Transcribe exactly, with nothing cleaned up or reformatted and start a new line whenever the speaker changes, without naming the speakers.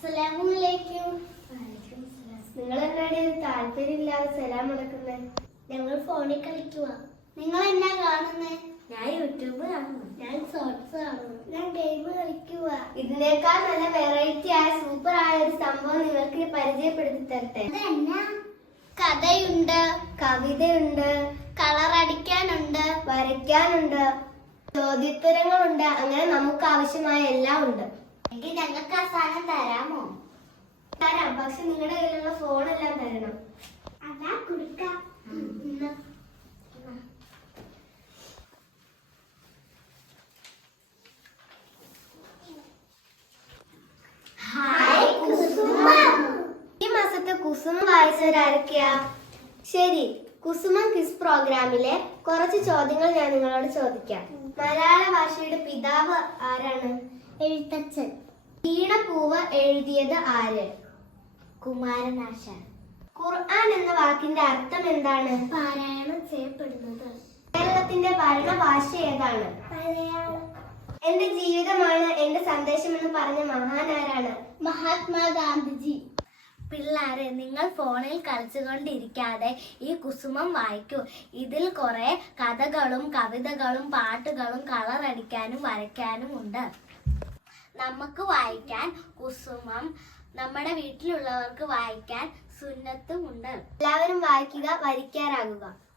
അസ്സലാമലൈക്കും. നിങ്ങൾ എന്നാടി ഒരു താല്പര്യമില്ലാതെ സലാം മുടക്കുന്നേ? ഞങ്ങൾ ഫോണിൽ കളിക്കുക. നിങ്ങൾ എന്നാ കാണുന്നേ? ഞാൻ യൂട്യൂബ് കാണുന്നു. ഞാൻ ഷോർട്സ് കാണുന്നു. ഞാൻ ഗെയിം കളിക്കുക. ഇതിനേക്കാൾ നല്ല വെറൈറ്റി ആയ സൂപ്പർ ആയ ഒരു സംഭവം നിങ്ങൾക്ക് പരിചയപ്പെടുത്തി തരട്ടെ. കഥയുണ്ട്, കവിതയുണ്ട്, കളറടിക്കാനുണ്ട്, വരയ്ക്കാനുണ്ട്, ചോദ്യോത്തരങ്ങളുണ്ട്. അങ്ങനെ നമുക്ക് ആവശ്യമായ എല്ലാം ഉണ്ട്. എങ്കിൽ ഞങ്ങൾക്ക് ആ സാധനം തരാമോ? തരാം, പക്ഷെ നിങ്ങളുടെ കയ്യിലുള്ള ഫോണെല്ലാം തരണം. അതാ കൊടുക്കാം. ഈ മാസത്തെ കുസുമം വായിച്ചവരാരൊക്കെയാ? ശരി, കുസുമം ക്വിസ് പ്രോഗ്രാമിലെ കുറച്ച് ചോദ്യങ്ങൾ ഞാൻ നിങ്ങളോട് ചോദിക്കാം. മലയാള ഭാഷയുടെ പിതാവ് ആരാണ്? എഴുത്തച്ഛൻ. വീണപ്പൂവ് എഴുതിയത് ആര്? കുമാരനാശാൻ. ഖുർആൻ എന്ന വാക്കിന്റെ അർത്ഥം എന്താണ്? പാരായണം ചെയ്യപ്പെടുന്നത്. കേരളത്തിന്റെ ഭരണഭാഷ ഏതാണ്? മലയാളം. എന്റെ ജീവിതമാണ് എന്റെ സന്ദേശം എന്ന് പറഞ്ഞ മഹാനാരാണ്? മഹാത്മാഗാന്ധിജി. പിള്ളേരെ, നിങ്ങൾ ഫോണിൽ കളിച്ചുകൊണ്ടിരിക്കാതെ ഈ കുസുമം വായിക്കൂ. ഇതിൽ കുറെ കഥകളും കവിതകളും പാട്ടുകളും കളറടിക്കാനും വരയ്ക്കാനും ഉണ്ട്. നമുക്ക് വായിക്കാൻ കുസുമം, നമ്മുടെ വീട്ടിലുള്ളവർക്ക് വായിക്കാൻ സുന്നത്തും ഉണ്ട്. എല്ലാവരും വായിക്കുക, വരിക്കാരാകുക.